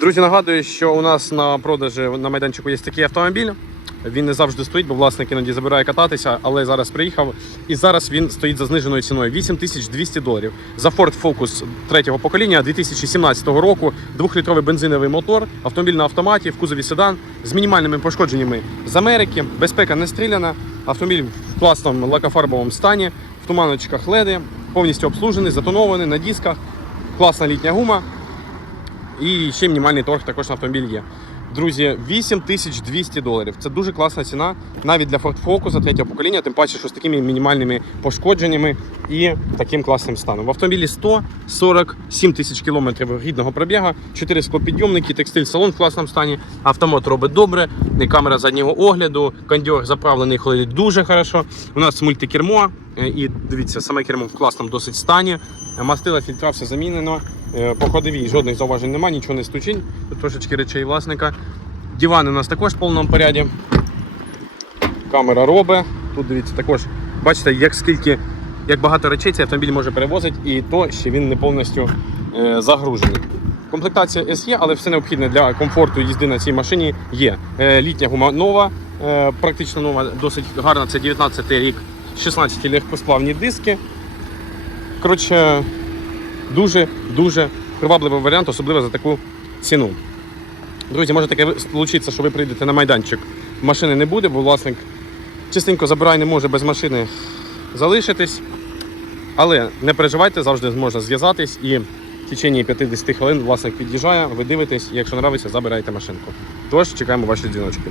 Друзі, нагадую, що у нас на продажі на майданчику є такий автомобіль. Він не завжди стоїть, бо власник іноді забирає кататися, але зараз приїхав. І зараз він стоїть за зниженою ціною 8200 доларів. За Ford Focus третього покоління 2017 року, двохлітровий бензиновий мотор, автомобіль на автоматі, в кузові седан з мінімальними пошкодженнями з Америки, безпека не стріляна, автомобіль в класному лакофарбовому стані, в туманочках леди, повністю обслужений, затонований на дисках, класна літня гума. І ще мінімальний торг також на автомобіль є. Друзі, 8200 доларів. Це дуже класна ціна навіть для Ford Focus третього покоління, тим паче, що з такими мінімальними пошкодженнями і таким класним станом. В автомобілі 147 тисяч кілометрів рідного пробігу, 4 склопідйомники, текстиль салон в класному стані, автомат робить добре, камера заднього огляду, кондьор заправлений холодить дуже хорошо. У нас мультикермо, е, і дивіться, саме кермо в класному досить стані. Мастила фільтра все замінено. Е, По ходовій жодних зауважень немає, нічого не стучить. Тут трошечки речей власника. Дивани у нас також в повному поряді. Камера робить. Тут дивіться також, бачите, як скільки, як багато речей цей автомобіль може перевозити, і то ще він не повністю е, загружений. Комплектація S є, але все необхідне для комфорту їзди на цій машині є. Е, літня гума нова, практично нова, досить гарна. Це 19 рік, 16 легкосплавні диски. Коротше, дуже дуже привабливий варіант, особливо за таку ціну. Друзі, може таке случиться, що ви прийдете на майданчик. Машини не буде, бо власник частенько забирає, не може без машини залишитись. Але не переживайте, завжди можна зв'язатись і в течение 50 хвилин власник під'їжджає, ви дивитесь, і якщо подобається, забирайте машинку. Тож чекаємо ваші дзвіночки.